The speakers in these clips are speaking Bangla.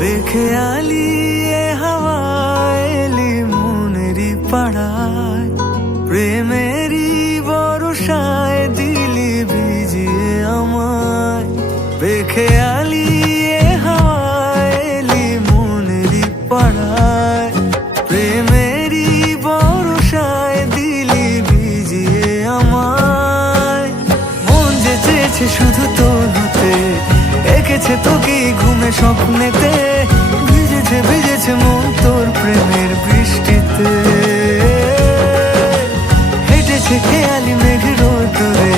বেখেয়ালি এ হাওয়ালি মনেরই পাড়ায়, প্রেমেরই বর্ষায় দিলি ভিজিয়ে আমায়। বেখেয়ালি এ হাওয়ালি মনেরই পাড়ায়, প্রেমেরই বর্ষায় দিলি ভিজিয়ে আমায়। মন যে চেয়েছে শুধু তোর হতে, এঁকেছে তোকে ঘুমে স্বপ্নেতে, ভিজেছে ভিজেছে মন তোর প্রেমের বৃষ্টিতে। হেঁটেছে খেয়ালি মেঘ রোদরে,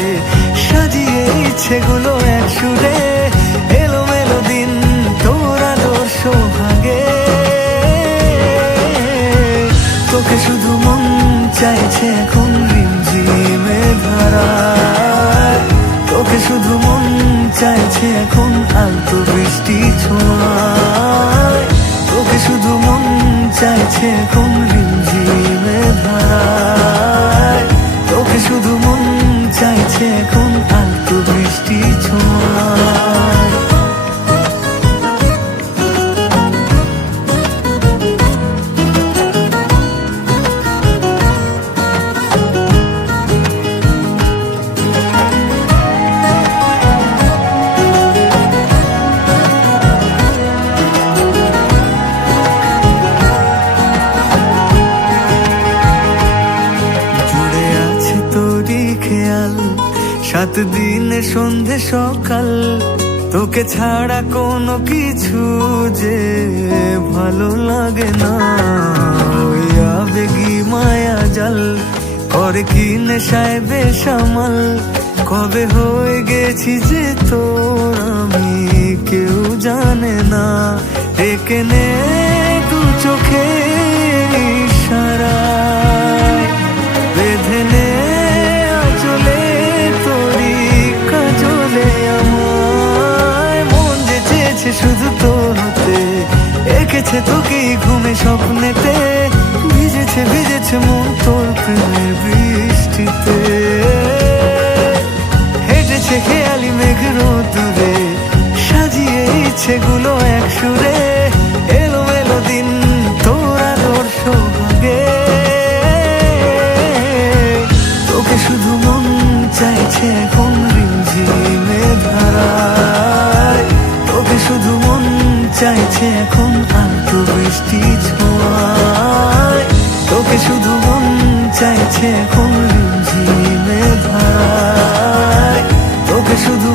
সাজিয়ে ইচ্ছেগুলো এক সুরে, এলোমেলো দিন তোর আলোর সোহাগে। তোকে শুধু মন চাইছে এখন রিমঝিমে ধারায়, তোকে শুধু মন চাইছে এখন আলতো বৃষ্টি ছোঁয়ায়, তোকে শুধু মন চাইছে এখন রিমঝিমে ধারায়, তোকে শুধু মন চাইছে এখন আলতো বৃষ্টি ছোঁয়ায়। সাত দিনে সন্ধে সকাল, তোকে ছাড়া কোনো কিছু যে ভালো লাগে না। ওই আবেগী মায়া জাল করে কি নেশায় বেসামাল, কবে হয়ে গেছি যে তোর আমি কেউ জানে না। ডেকে নে দু চোখে ইশারায়, বেঁধে নে আঁচলে তোরি কাজলে আমায়। মন যে চেয়েছে শুধু তোর হতে, এঁকেছে তোকে ঘুমে স্বপ্নেতে, ভিজেছে ভিজেছে মন তোর প্রেমের বৃষ্টিতে। হেঁটেছে খেয়ালি মেঘ রোদরে, সাজিয়ে ইচ্ছেগুলো এক সুরে, এলোমেলো দিন তোর আলোর সোহাগে। তোকে শুধু মন চাইছে এখন রিমঝিমে ধারায়, তোকে শুধু মন চাইছে এখন আলতো বৃষ্টি ছোঁয়ায়, তোকে শুধু মন চাইছে এখন রিমঝিমে ধারায়, তোকে শুধু